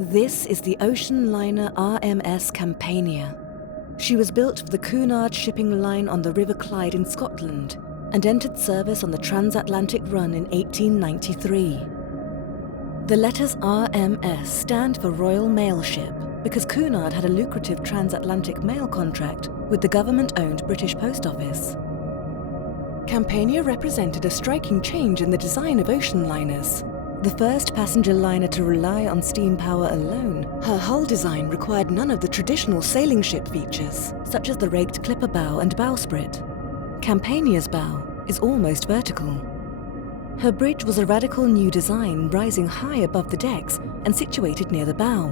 This is the Ocean Liner RMS Campania. She was built for the Cunard Shipping Line on the River Clyde in Scotland and entered service on the transatlantic run in 1893. The letters RMS stand for Royal Mail Ship because Cunard had a lucrative transatlantic mail contract with the government-owned British Post Office. Campania represented a striking change in the design of ocean liners. The first passenger liner to rely on steam power alone, her hull design required none of the traditional sailing ship features, such as the raked clipper bow and bowsprit. Campania's bow is almost vertical. Her bridge was a radical new design, rising high above the decks and situated near the bow.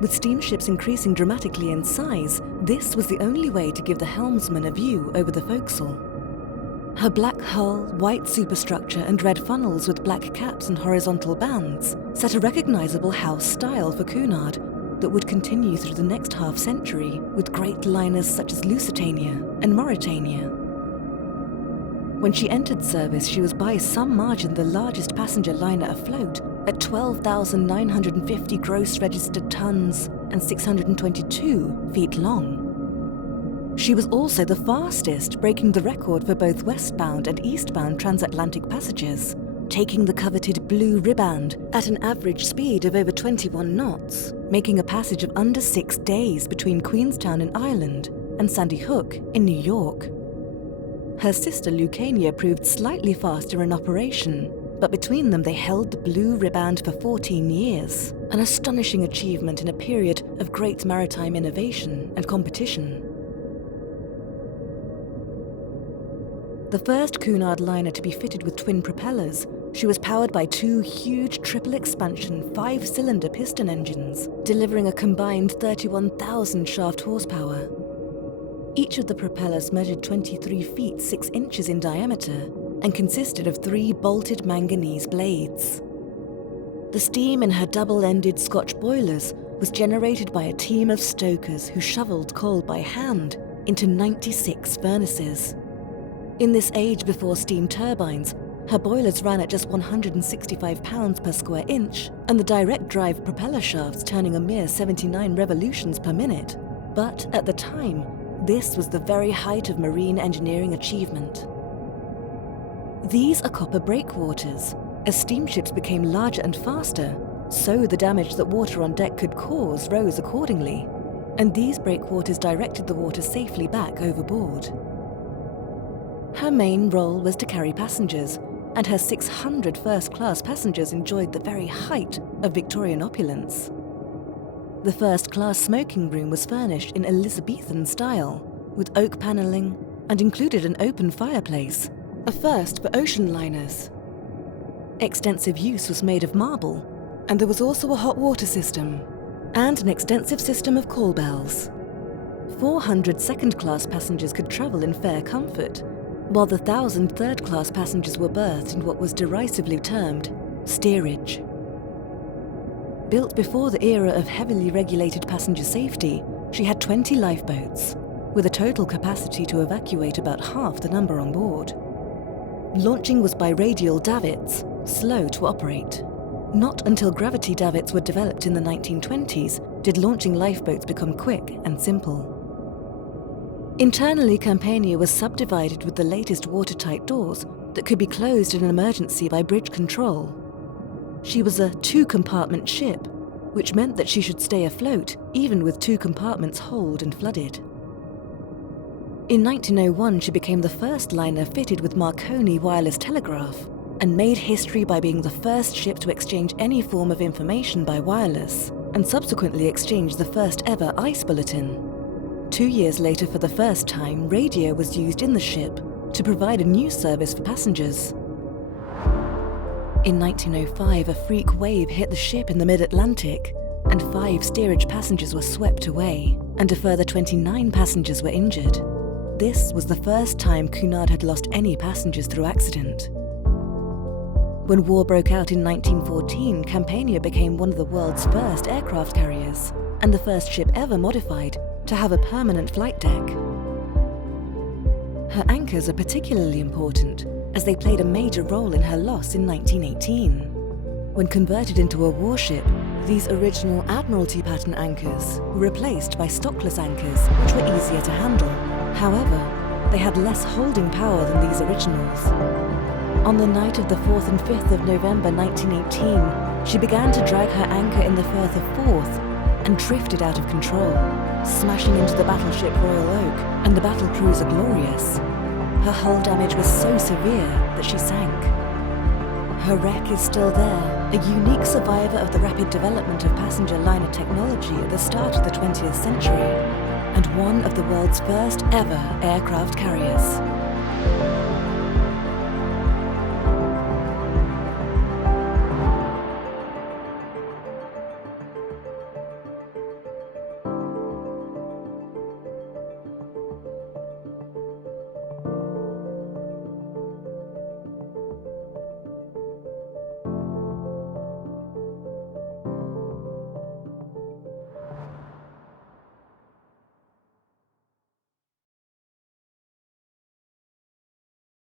With steamships increasing dramatically in size, this was the only way to give the helmsman a view over the forecastle. Her black hull, white superstructure and red funnels with black caps and horizontal bands set a recognizable house style for Cunard that would continue through the next half-century with great liners such as Lusitania and Maritime. When she entered service, she was by some margin the largest passenger liner afloat at 12,950 gross registered tons and 622 feet long. She was also the fastest, breaking the record for both westbound and eastbound transatlantic passages, taking the coveted blue riband at an average speed of over 21 knots, making a passage of under 6 days between Queenstown in Ireland and Sandy Hook in New York. Her sister Lucania proved slightly faster in operation, but between them they held the blue riband for 14 years, an astonishing achievement in a period of great maritime innovation and competition. The first Cunard liner to be fitted with twin propellers, she was powered by two huge triple-expansion 5-cylinder piston engines, delivering a combined 31,000 shaft horsepower. Each of the propellers measured 23 feet 6 inches in diameter and consisted of 3 bolted manganese blades. The steam in her double-ended Scotch boilers was generated by a team of stokers who shoveled coal by hand into 96 furnaces. In this age before steam turbines, her boilers ran at just 165 pounds per square inch, and the direct drive propeller shafts turning a mere 79 revolutions per minute. But at the time, this was the very height of marine engineering achievement. These are copper breakwaters. As steamships became larger and faster, so the damage that water on deck could cause rose accordingly, and these breakwaters directed the water safely back overboard. Her main role was to carry passengers, and her 600 first-class passengers enjoyed the very height of Victorian opulence. The first-class smoking room was furnished in Elizabethan style, with oak panelling, and included an open fireplace, a first for ocean liners. Extensive use was made of marble, and there was also a hot water system, and an extensive system of call bells. 400 second-class passengers could travel in fair comfort, while the 1,000 third-class passengers were berthed in what was derisively termed steerage. Built before the era of heavily regulated passenger safety, she had 20 lifeboats, with a total capacity to evacuate about half the number on board. Launching was by radial davits, slow to operate. Not until gravity davits were developed in the 1920s did launching lifeboats become quick and simple. Internally, Campania was subdivided with the latest watertight doors that could be closed in an emergency by bridge control. She was a 2-compartment ship, which meant that she should stay afloat even with 2 compartments holed and flooded. In 1901, she became the first liner fitted with Marconi wireless telegraph and made history by being the first ship to exchange any form of information by wireless, and subsequently exchanged the first ever ice bulletin. 2 years later, for the first time, radio was used in the ship to provide a news service for passengers. In 1905, a freak wave hit the ship in the mid-Atlantic, and 5 steerage passengers were swept away, and a further 29 passengers were injured. This was the first time Cunard had lost any passengers through accident. When war broke out in 1914, Campania became one of the world's first aircraft carriers, and the first ship ever modified to have a permanent flight deck. Her anchors are particularly important, as they played a major role in her loss in 1918. When converted into a warship, These original Admiralty pattern anchors were replaced by stockless anchors, which were easier to handle. However, they had less holding power than these originals. On the night of the 4th and 5th of November 1918, she began to drag her anchor in the Firth of Forth and drifted out of control, smashing into the battleship Royal Oak and the battle cruiser Glorious. Her hull damage was so severe that she sank. Her wreck is still there, a unique survivor of the rapid development of passenger liner technology at the start of the 20th century, and one of the world's first ever aircraft carriers.